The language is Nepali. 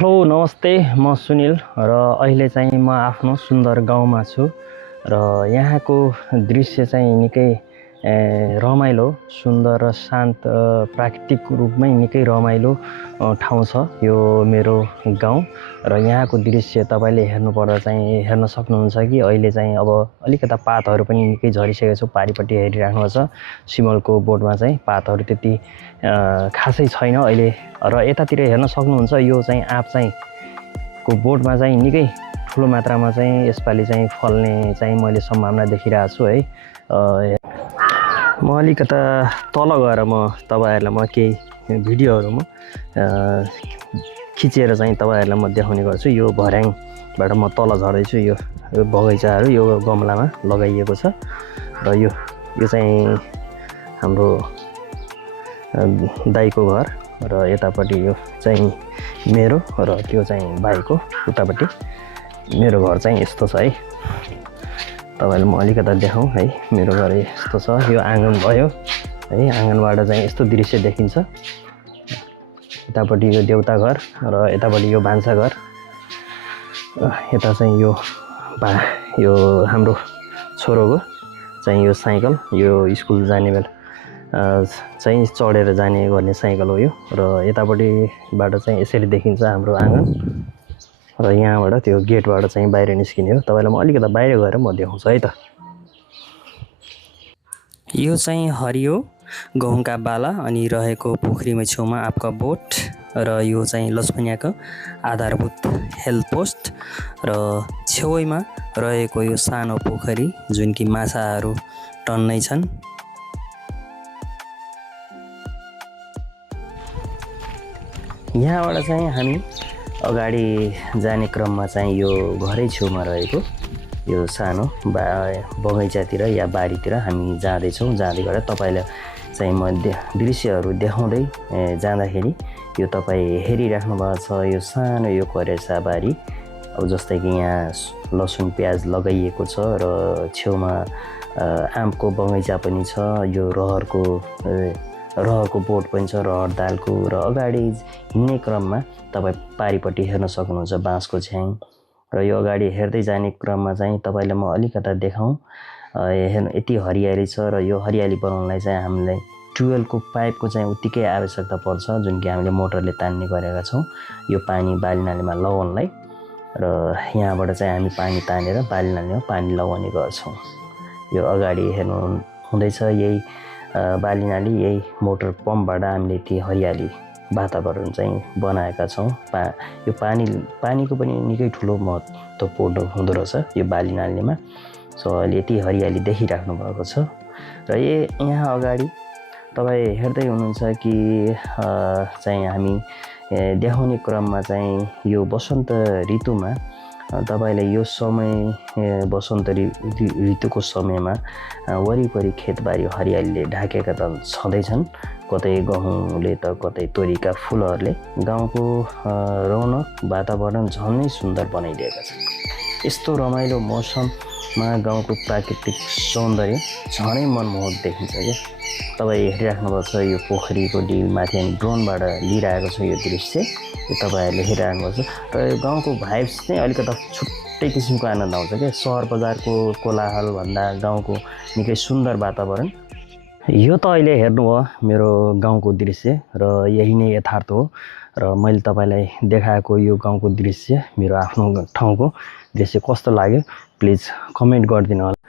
हेलो नमस्ते म सुनिल र अहिले चाहिँ म आफ्नो सुन्दर गाउँमा छु र यहाँको दृश्य चाहिँ निकै रमाइलो सुन्दर र शान्त प्राकृतिक रूपमै निकै रमाइलो ठाउँ छ यो मेरो गाउँ र यहाँको दृश्य तपाईले हेर्नुपर्दा चाहिँ हेर्न सक्नुहुन्छ कि अहिले चाहिँ अब अलिकता पातहरू पनि निकै झरिसकेको छ पारिपट्टि हेरिराख्नु छ सिमलको बोटमा चाहिँ पातहरू त्यति खासै छैन अहिले र यतातिर हेर्न सक्नुहुन्छ यो चाहिँ आँप चाहिँ को बोटमा चाहिँ निकै ठुलो मात्रामा चाहिँ यसपालि चाहिँ फल्ने चाहिँ मैले सम्भावना देखिरहेको छु है। म अलिकता तल गएर म तपाईहरुलाई म केही भिडियोहरु म खिचेर चाहिँ तपाईहरुलाई म देखाउने गर्छु। यो भर्याङबाट म तल झर्दै छु। यो बगैँचाहरु यो गमलामा लगाइएको छ र यो चाहिँ हाम्रो दाइको घर र यतापट्टि यो चाहिँ मेरो र त्यो चाहिँ भाइको उतापट्टि मेरो घर चाहिँ यस्तो छ है। तपाईहरुलाई म अलिकता देखाउँ है। मेरो घर यस्तो छ। यो आँगन भयो है। आँगनबाट चाहिँ यस्तो दृश्य देखिन्छ। यतापट्टि यो देउता घर र यतापट्टि यो भान्सा घर। यता चाहिँ यो हाम्रो छोरोको चाहिँ यो साइकल यो स्कुल जाने बेला चाहिँ चढेर जाने गर्ने साइकल हो यो र यतापट्टिबाट चाहिँ यसरी देखिन्छ हाम्रो आँगन र यहाँबाट त्यो गेटबाट चाहिँ बाहिर निस्किने हो। तपाईलाई म अलिकता बाहिर गएर म देखाउँछु है त। यो चाहिँ हरियो गहुँका बाला अनि रहेको पोखरीमा छेउमा आपका बोट र यो चाहिँ लक्ष्मणियाको आधारभूत हेल्थ पोस्ट र छेउमा रहेको यो सानो पोखरी जुन कि माछाहरू टन्नै छन्। यहाँबाट चाहिँ हामी अगाडि जाने क्रममा चाहिँ यो घरै छेउमा रहेको यो सानो बगैँचातिर या बारीतिर हामी जाँदैछौँ। जाँदै गरेर तपाईलाई चाहिँ म दृश्यहरू देखाउँदै जाँदाखेरि यो तपाईँ हेरिराख्नु भएको छ यो सानो यो करेसा बारी। अब जस्तै कि यहाँ लसुन प्याज लगाइएको छ र छेउमा आँपको बगैँचा पनि छ। यो रहरको बोट पनि छ रहर दालको र अगाडि हिँड्ने क्रममा तपाईँ पारिपट्टि हेर्न सक्नुहुन्छ बाँसको छ्याङ र यो अगाडि हेर्दै जाने क्रममा चाहिँ तपाईलाई म अलिकता देखाउँ हेर्नु यति हरियाली छ र यो हरियाली बनाउनलाई चाहिँ हामीलाई ट्युबवेलको पाइपको चाहिँ उत्तिकै आवश्यकता पर्छ जुन कि हामीले मोटरले तान्ने गरेका छौँ यो पानी बालीनालीमा लगाउनलाई र यहाँबाट चाहिँ हामी पानी तानेर बालीनालीमा पानी लगाउने गर्छौँ। यो अगाडि हेर्नु हुँदैछ यही बालीनाली यही मोटर पम्पबाट हामीले यति हरियाली वातावरण चाहिँ बनाएका छौँ। यो पानीको पनि निकै ठुलो महत्त्वपूर्ण हुँदो रहेछ यो बालीनालीमा। सो अहिले यति हरियाली देखिराख्नु भएको छ र यहाँ अगाडि तपाईँ हेर्दै हुनुहुन्छ कि चाहिँ हामी देखाउने क्रममा चाहिँ यो वसन्त ऋतुमा तपाईलाई यो समय वसन्त ऋतुको समयमा वरिपरि खेतबारी हरियालीले ढाकेका त छँदैछन्। कतै गहुँले त कतै तोरीका फुलहरूले गाउँको रौनक वातावरण झनै सुन्दर बनाइदिएका छन्। यस्तो रमाइलो मौसममा गाउँको प्राकृतिक सौन्दर्य झनै मनमोहक देखिन्छ क्या। तपाईँ हेरिराख्नु भएको छ यो पोखरीको डिलमाथि हामी ड्रोनबाट लिइरहेको छ यो दृश्य यो तपाईहरूले हेरिराख्नु भएको छ र यो गाउँको भाइब्स चाहिँ अलिकता छुट्टै किसिमको आनन्द आउँछ क्या। सहर बजारको कोलाहल भन्दा गाउँको निकै सुन्दर वातावरण। यो त अहिले हेर्नुभयो मेरो गाउँको दृश्य र यही नै यथार्थ हो र मैले तपाईलाई देखाएको यो गाउँको दृश्य मेरो आफ्नो ठाउँको दृश्य कस्तो लाग्यो प्लिज कमेन्ट गरिदिनु होला।